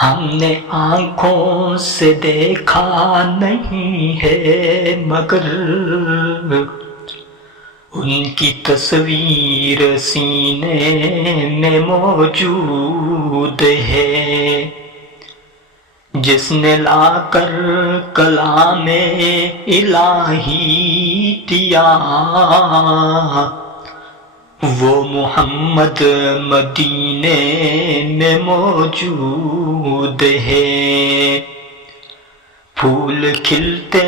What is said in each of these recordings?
ہم نے آنکھوں سے دیکھا نہیں ہے مگر ان کی تصویر سینے میں موجود ہے، جس نے لا کر کلام الہی دیا، وہ محمد مدینے میں موجود ہے۔ پھول کھلتے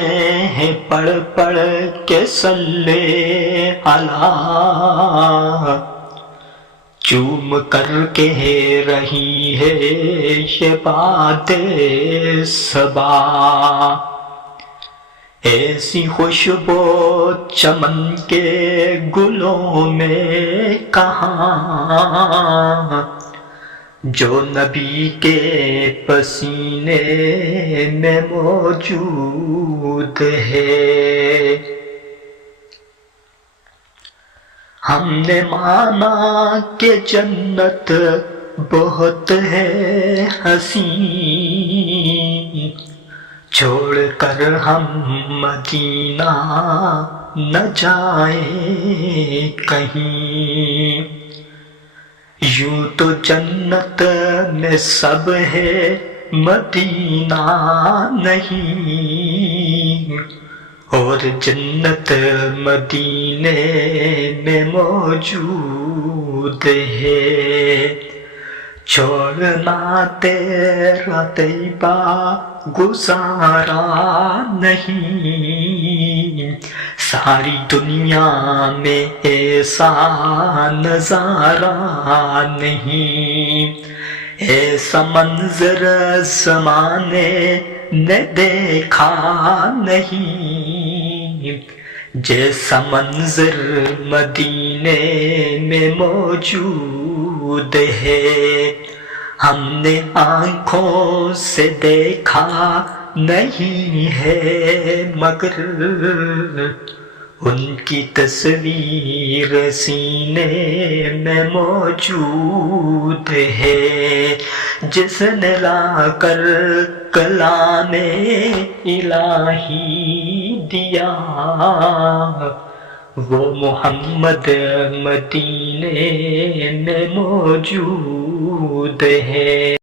ہیں پڑھ پڑھ کے صلی علی، چوم کر کہہ رہی ہے یہ بات صبا، ایسی خوشبو چمن کے گلوں میں کہاں، جو نبی کے پسینے میں موجود ہے۔ ہم نے مانا کہ جنت بہت ہے حسین، چھوڑ کر ہم مدینہ نہ جائیں کہیں، یوں تو جنت میں سب ہے مدینہ نہیں، اور جنت مدینے میں موجود ہے۔ چھوڑنا تیرا طیبہ گزارا نہیں، ساری دنیا میں ایسا نظارہ نہیں، ایسا منظر زمانے نے دیکھا نہیں، جیسا منظر مدینے میں موجود ہے۔ ہم نے آنکھوں سے دیکھا نہیں ہے مگر ان کی تصویر سینے میں موجود ہے، جس نے لا کر کلام الہی دیا، وہ محمد مدینے میں موجود ہے۔